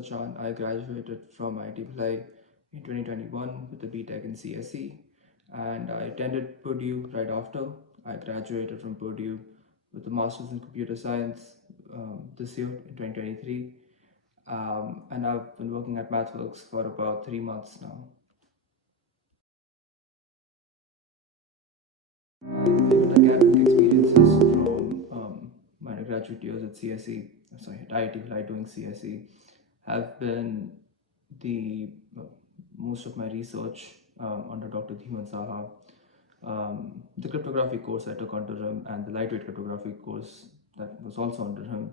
Sachan. I graduated from IIT Bhilai in 2021 with a B.Tech in CSE, and I attended Purdue right after. I graduated from Purdue with a Master's in Computer Science this year in 2023, and I've been working at MathWorks for about 3 months now. Favorite academic experiences from my graduate years at CSE, sorry, at IIT Bhilai doing CSE, have been the most of my research under Dr. Dhiman Saha, the cryptography course I took under him, and the lightweight cryptography course that was also under him.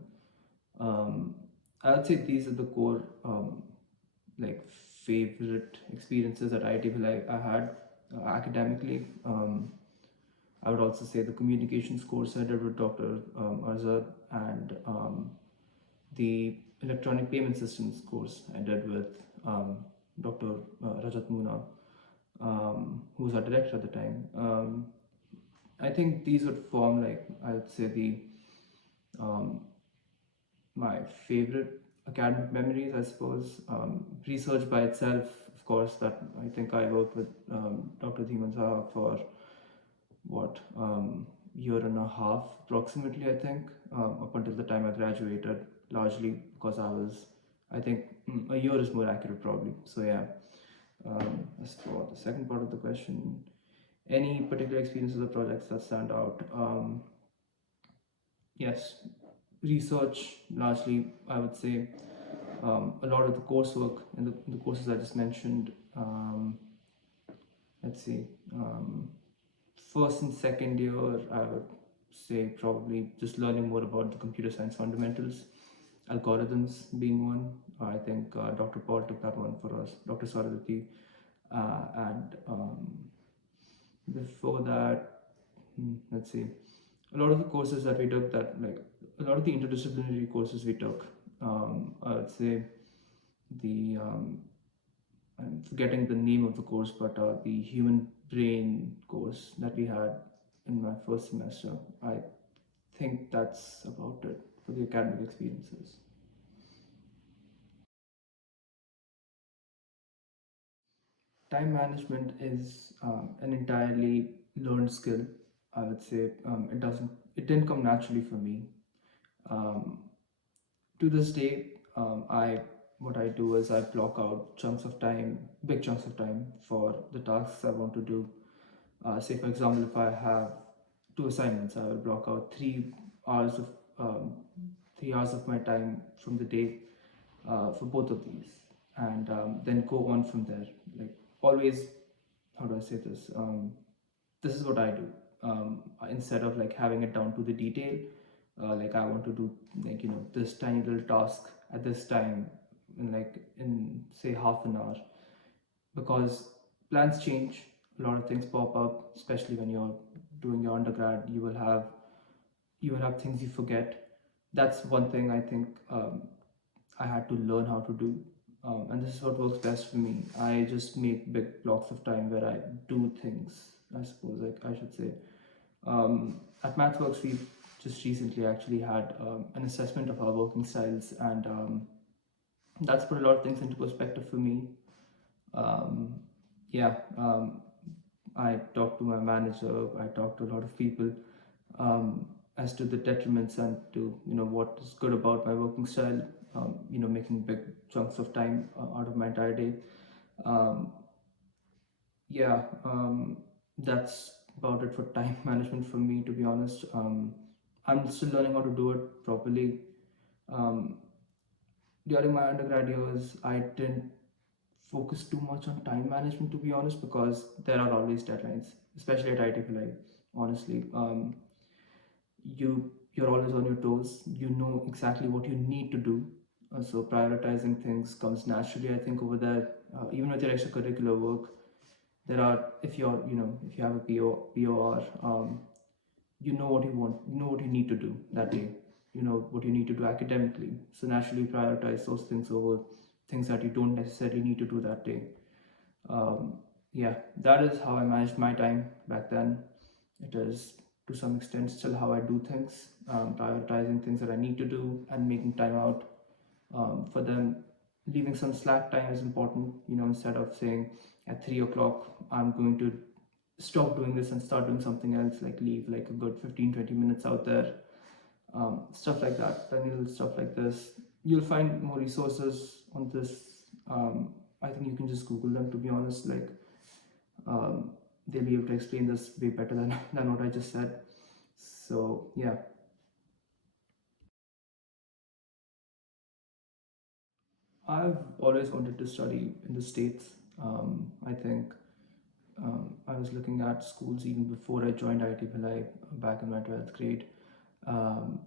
Um, I would say these are the core like favorite experiences at IIT Bhilai I had academically. I would also say the communications course I did with Dr. Azad, and the electronic payment systems course I did with Dr. Rajat Muna, who was our director at the time. I think these would form, like, I would say, the um, my favorite academic memories, I suppose. Research by itself, of course, that I think I worked with Dr. Dhiman Saha for what, year and a half approximately, I think, up until the time I graduated, largely because I think a year is more accurate probably. So yeah. As for the second part of the question, any particular experiences or projects that stand out? Yes, research largely, I would say. A lot of the coursework in the courses I just mentioned. Let's see. First and second year, I would say probably just learning more about the computer science fundamentals, algorithms being one. I think Dr. Paul took that one for us, Dr. Saradati. And before that, let's see, a lot of the courses that we took, that like a lot of the interdisciplinary courses we took, I would say the I'm forgetting the name of the course, but the human brain course that we had in my first semester. I think that's about it for the academic experiences. Time management is an entirely learned skill. I would say it didn't come naturally for me. Um, to this day, what I do is I block out chunks of time, big chunks of time for the tasks I want to do. Say, for example, if I have two assignments, I will block out 3 hours of um, 3 hours of my time from the day for both of these, and then go on from there. Like, always, how do I say this? This is what I do. Instead of like having it down to the detail, like I want to do, like, this tiny little task at this time in say half an hour, because plans change, a lot of things pop up, especially when you're doing your undergrad. You will have things you forget. That's one thing I think I had to learn how to do, and this is what works best for me. I just make big blocks of time where I do things, I suppose, like I should say. At MathWorks, we just recently actually had an assessment of our working styles, and that's put a lot of things into perspective for me. Um, yeah, I talked to my manager, I talked to a lot of people as to the detriments and to what is good about my working style. Making big chunks of time out of my entire day. Um, yeah, that's about it for time management for me, to be honest. I'm still learning how to do it properly. Um, During my undergrad years, I didn't focus too much on time management, to be honest, because there are always deadlines, especially at IIT Bhilai. Honestly, you're always on your toes. You know exactly what you need to do. So prioritizing things comes naturally, I think, over there. Even with your extracurricular work, there are if you have a POR, you know what you want, you know what you need to do that day, you know what you need to do academically. So naturally, prioritize those things over things that you don't necessarily need to do that day. um, yeah, that is how I managed my time back then. It is to some extent still how I do things, prioritizing things that I need to do and making time out for them. Leaving some slack time is important. Instead of saying at 3 o'clock I'm going to stop doing this and start doing something else, like leave like a good 15-20 minutes out there. Stuff like that, tiny little stuff like this. You'll find more resources on this. I think you can just Google them, to be honest. Like, um, they'll be able to explain this way better than, than what I just said. So, yeah, I've always wanted to study in the States. I think I was looking at schools even before I joined IIT Bhilai back in my 12th grade. Um,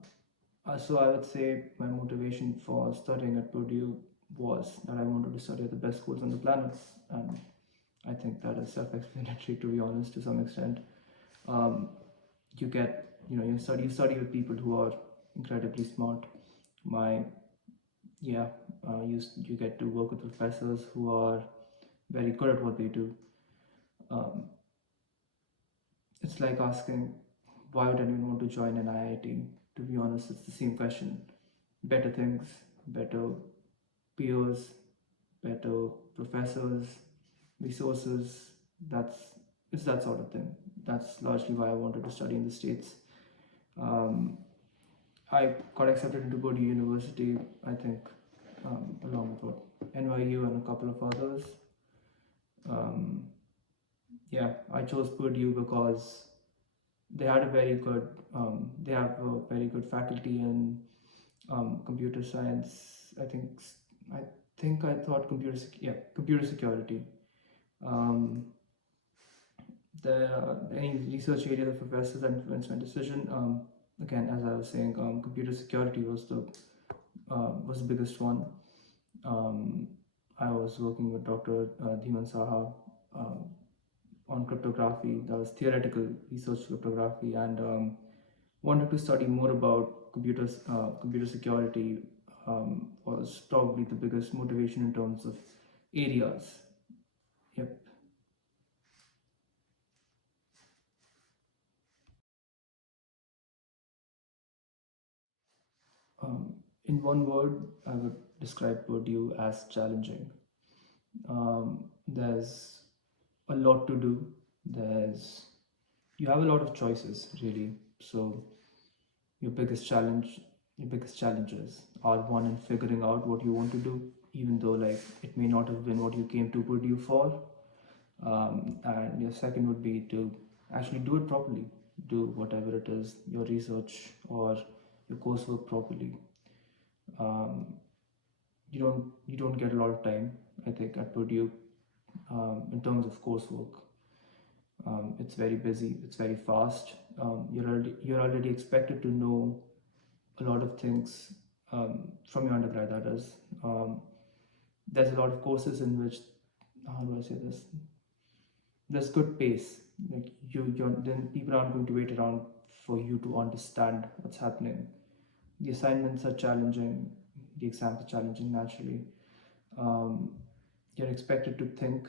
so I would say my motivation for studying at Purdue was that I wanted to study at the best schools on the planet, and I think that is self-explanatory, to be honest, to some extent. Um, you get, you study with people who are incredibly smart. My Yeah, you get to work with professors who are very good at what they do. Um, it's like asking, why would anyone want to join an IIT? To be honest, it's the same question. Better things, better peers, better professors, resources. That's it's that sort of thing. That's largely why I wanted to study in the States. Um, I got accepted into Purdue University, I think, along with what, NYU and a couple of others. Um, yeah, I chose Purdue because they have a very good faculty in computer science. I think I thought computer security. Um, any research area of professors that influenced my decision. Again, as I was saying, computer security was the biggest one. Um, I was working with Dr. Dhiman Saha uh, on cryptography. That was theoretical research cryptography, and wanted to study more about computer security. Was probably the biggest motivation in terms of areas. Yep. In one word, I would describe Purdue as challenging. There's a lot to do. There's You have a lot of choices, really. So your biggest challenge, your biggest challenges are one in figuring out what you want to do, even though like it may not have been what you came to Purdue for. And your second would be to actually do it properly, do whatever it is, your research or your coursework properly. Um, you don't get a lot of time, I think, at Purdue in terms of coursework. It's very busy, it's very fast. You're already expected to know a lot of things from your undergrad. That is, there's a lot of courses in which, how do I say this? There's good pace. Like then people aren't going to wait around for you to understand what's happening. The assignments are challenging. The exams are challenging naturally. Um, you're expected to think.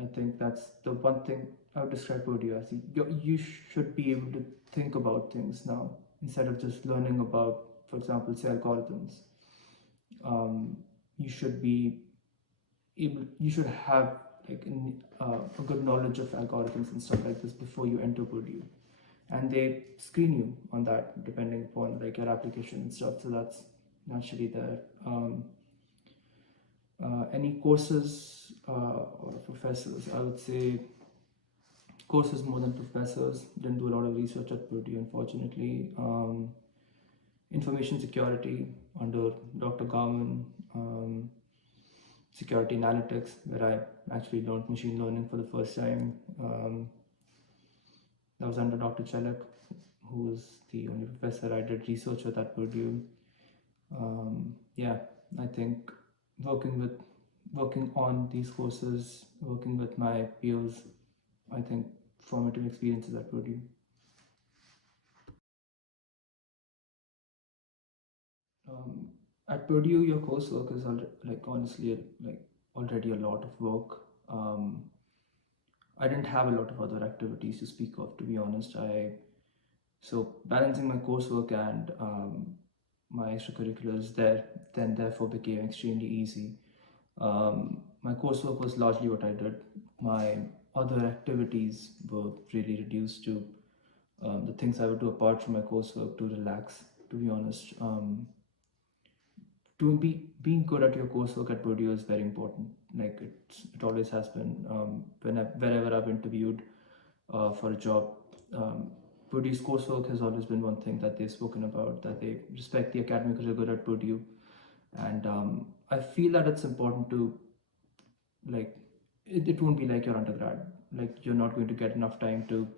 I think that's the one thing I would describe Purdue as. You should be able to think about things now instead of just learning about, for example, say algorithms. Um, you should be you should have like a good knowledge of algorithms and stuff like this before you enter Purdue, and they screen you on that depending upon like your application and stuff. So that's naturally there. Any courses or professors? I would say courses more than professors. Didn't do a lot of research at Purdue, unfortunately. Information security under Dr. Garman. Security analytics, where I actually learned machine learning for the first time. That was under Dr. Chelak, who was the only professor I did research with at Purdue. Yeah, I think working with working on these courses, working with my peers, I think formative experiences at Purdue. Um, at Purdue, your coursework is like honestly like already a lot of work. I didn't have a lot of other activities to speak of, to be honest. So balancing my coursework and my extracurriculars there then therefore became extremely easy. My coursework was largely what I did. My other activities were really reduced to the things I would do apart from my coursework to relax. To be honest, to being good at your coursework at Purdue is very important. Like it always has been. Wherever I've interviewed for a job, um, Purdue's coursework has always been one thing that they've spoken about. That they respect the academic rigor at Purdue, and I feel that it's important to like it won't be like your undergrad. Like you're not going to get enough time to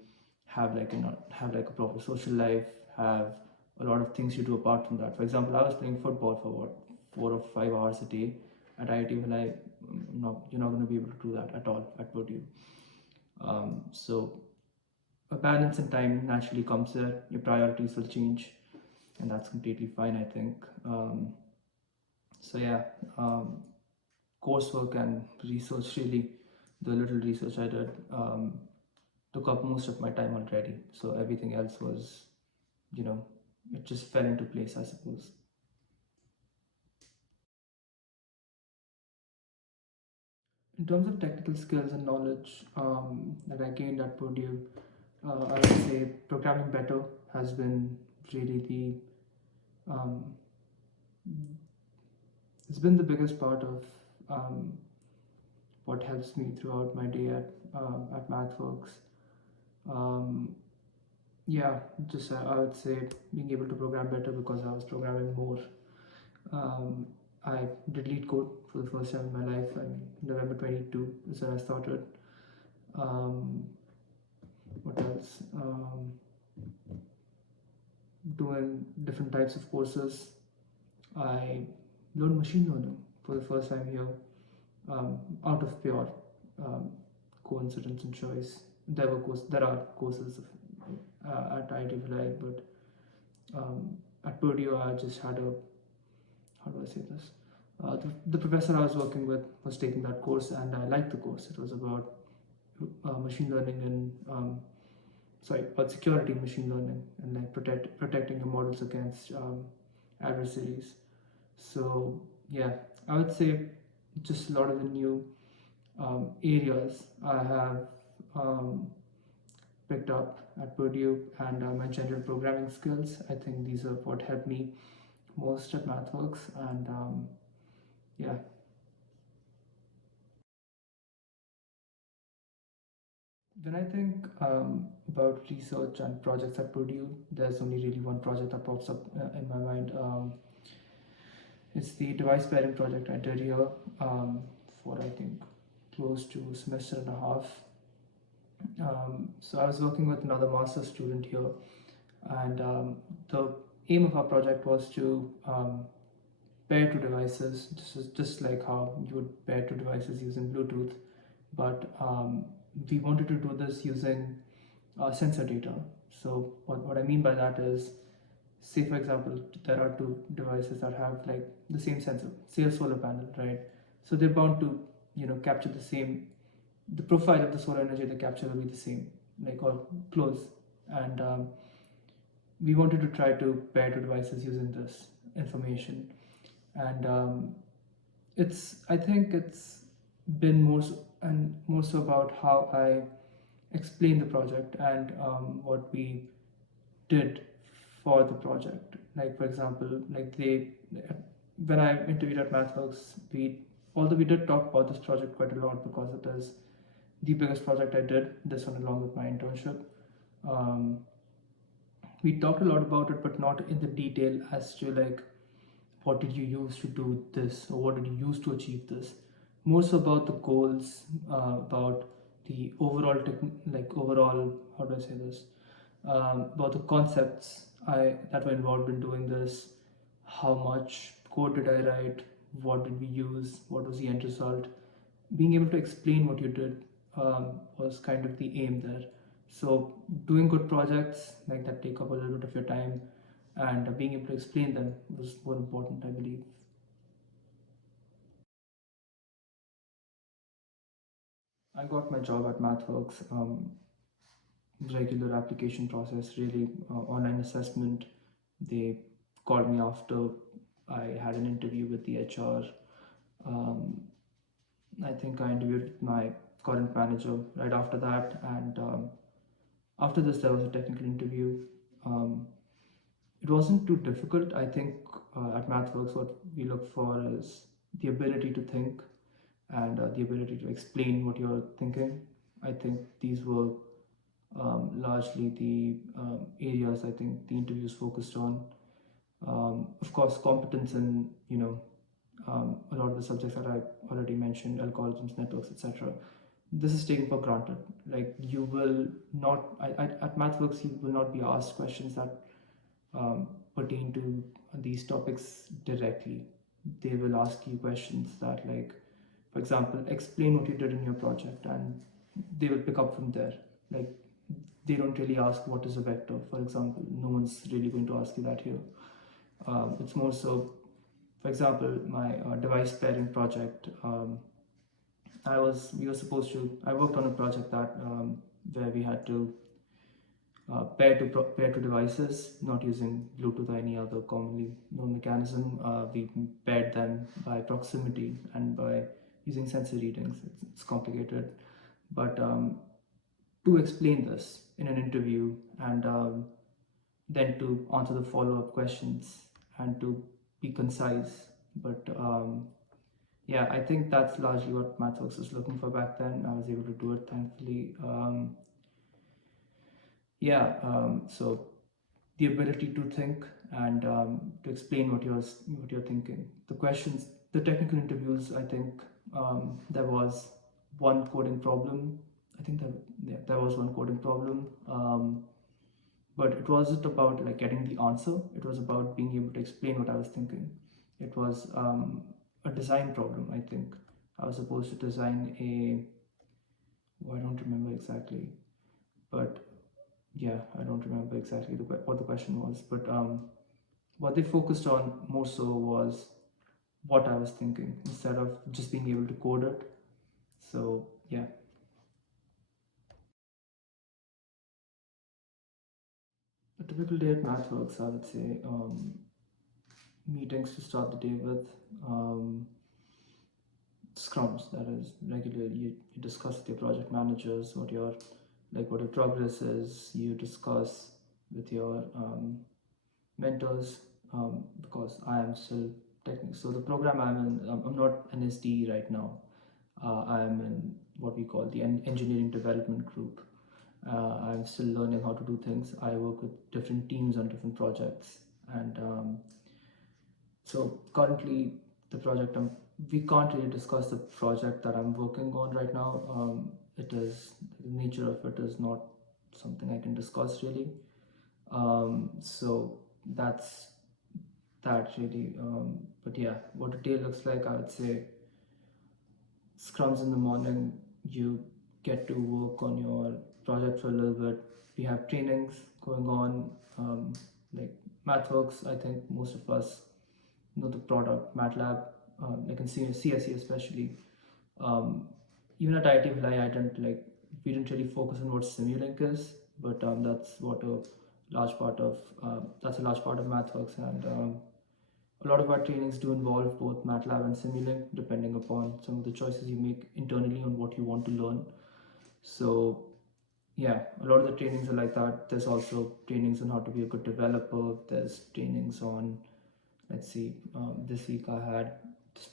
have like a proper social life, have a lot of things you do apart from that. For example, I was playing football for what 4 or 5 hours a day at IIT Bhilai. No, you're not going to be able to do that at all at Purdue. So a balance in time naturally comes there. Your priorities will change, and that's completely fine, I think. So yeah, um, coursework and research really, the little research I did took up most of my time already. So everything else was, you know, it just fell into place, I suppose. In terms of technical skills and knowledge that I gained at Purdue, I would say programming better has been really um, it's been the biggest part of um, what helps me throughout my day at MathWorks. Um, yeah, just I would say being able to program better because I was programming more. Um, I did lead code for the first time in my life. I mean, November 22 is when I started. Um, what else? Doing different types of courses. I learned machine learning for the first time here out of pure um, coincidence and choice. There are courses at IIT Bhilai, but at Purdue I just had a how do I say this? The professor I was working with was taking that course, and I liked the course. It was about machine learning and about security in machine learning and like protecting your models against adversaries. So yeah, I would say just a lot of the new areas I have um, picked up at Purdue and my general programming skills. I think these are what helped me most at MathWorks, and yeah. When I think about research and projects at Purdue, there's only really one project that pops up in my mind. It's the device pairing project I did here for I think close to a semester and a half. So I was working with another master's student here, and the aim of our project was to pair two devices. This is just like how you would pair two devices using Bluetooth, but we wanted to do this using sensor data. So what I mean by that is, say for example, there are two devices that have like the same sensor, say a solar panel, right? So they're bound to capture the same, the profile of the solar energy they capture will be the same, like or close. And we wanted to try to pair two devices using this information, and it's I think it's been more so about how I explain the project and what we did for the project. Like for example, like they when I interviewed at MathWorks, although we did talk about this project quite a lot because it is the biggest project I did. This one along with my internship. Um, we talked a lot about it, but not in the detail as to like what did you use to do this or what did you use to achieve this. More so about the goals, about the overall how do I say this, about the concepts that were involved in doing this, how much code did I write, what did we use, what was the end result. Being able to explain what you did was kind of the aim there. So doing good projects like that take up a little bit of your time, and being able to explain them was more important, I believe. I got my job at MathWorks, regular application process, really online assessment. They called me after I had an interview with the HR. Um, I think I interviewed with my current manager right after that, and after this, there was a technical interview. Um, it wasn't too difficult. I think at MathWorks, what we look for is the ability to think and the ability to explain what you're thinking. I think these were largely the areas I think the interviews focused on. Of course, competence in a lot of the subjects that I already mentioned, algorithms, networks, etc. This is taken for granted. Like you will not at MathWorks, you will not be asked questions that pertain to these topics directly. They will ask you questions that, like, for example, explain what you did in your project, and they will pick up from there. Like they don't really ask what is a vector, for example. No one's really going to ask you that here. It's more so, for example, my device pairing project. We were supposed to. I worked on a project that where we had to pair to devices, not using Bluetooth or any other commonly known mechanism. We paired them by proximity and by using sensor readings. It's complicated, but to explain this in an interview and then to answer the follow-up questions and to be concise. But yeah, I think that's largely what MathWorks was looking for back then. I was able to do it, thankfully. So the ability to think and to explain what you're thinking. The questions, the technical interviews, I think there was one coding problem. I think that yeah, there was one coding problem. But it wasn't about like getting the answer. It was about being able to explain what I was thinking. It was a design problem. I think I was supposed to design I don't remember exactly, but yeah, I don't remember exactly what the question was. But what they focused on more so was what I was thinking instead of just being able to code it. So yeah, a typical day at MathWorks, I would say meetings to start the day with. Um, Scrums, that is regularly you discuss with your project managers what your progress is. You discuss with your mentors, because I am still technical. So the program I'm in, I'm not an SD right now. I am in what we call the engineering development group. I'm still learning how to do things. I work with different teams on different projects, and so currently, the project we can't really discuss the project that I'm working on right now. It is the nature of it is not something I can discuss really. So that's that really. But yeah, what a day looks like, I would say scrums in the morning. You get to work on your project for a little bit. We have trainings going on, like MathWorks. I think most of us the product MATLAB, like in CSE especially. Um, Even at IIT Bhilai, we didn't really focus on what Simulink is, but that's a large part of MathWorks, and a lot of our trainings do involve both MATLAB and Simulink, depending upon some of the choices you make internally on what you want to learn. So yeah, a lot of the trainings are like that. There's also trainings on how to be a good developer. There's trainings on, let's see, this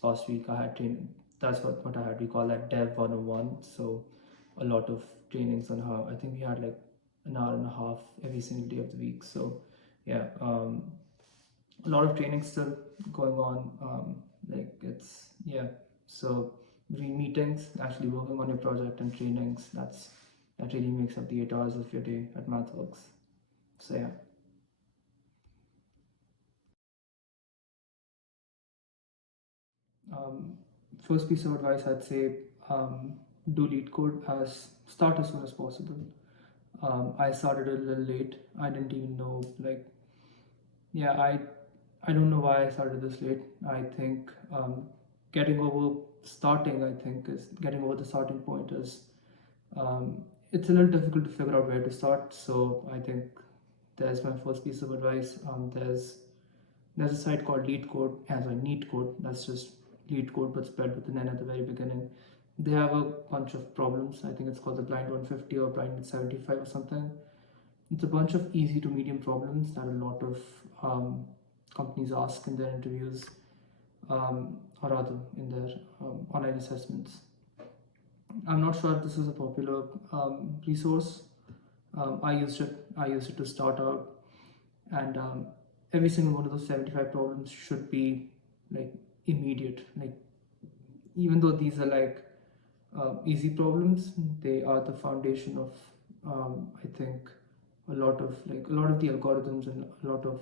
past week I had training. That's what I had. We call that Dev 101. So a lot of trainings on how, I think we had like an hour and a half every single day of the week. So yeah, a lot of training still going on. So between meetings, actually working on your project and trainings, that really makes up the 8 hours of your day at MathWorks. So yeah. Um, First piece of advice I'd say, do lead code as start as soon as possible. I started a little late. I didn't even know yeah, I don't know why I started this late. I think getting over starting I think is getting over the starting point is um, it's a little difficult to figure out where to start. So I think there's my first piece of advice. There's a site called Lead Code, as a Neat Code. That's just Lead Code but spelled with an N at the very beginning. They have a bunch of problems. I think it's called the blind 150 or blind 75 or something. It's a bunch of easy to medium problems that a lot of companies ask in their interviews, or rather in their online assessments. I'm not sure if this is a popular resource. I used it to start out, and every single one of those 75 problems should be like immediate. Like, even though these are like easy problems, they are the foundation of I think a lot of the algorithms and a lot of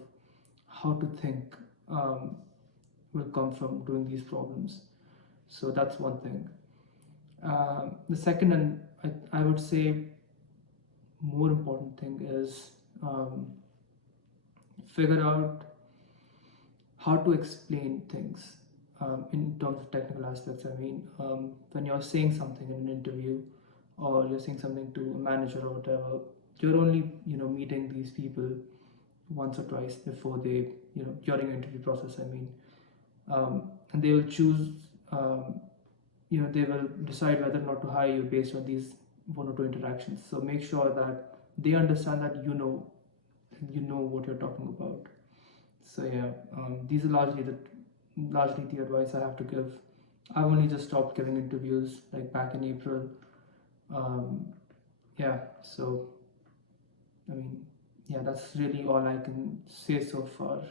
how to think um, will come from doing these problems. So that's one thing. The second, and I would say more important thing, is um, figure out how to explain things in terms of technical aspects. I mean, when you're saying something in an interview, or you're saying something to a manager or whatever, you're only meeting these people once or twice before they during your interview process. I mean, and they will choose. They will decide whether or not to hire you based on these one or two interactions. So make sure that they understand that you know what you're talking about. So yeah, these are largely the advice I have to give. I've only just stopped giving interviews like back in April. Um, yeah, so I mean, yeah, that's really all I can say so far.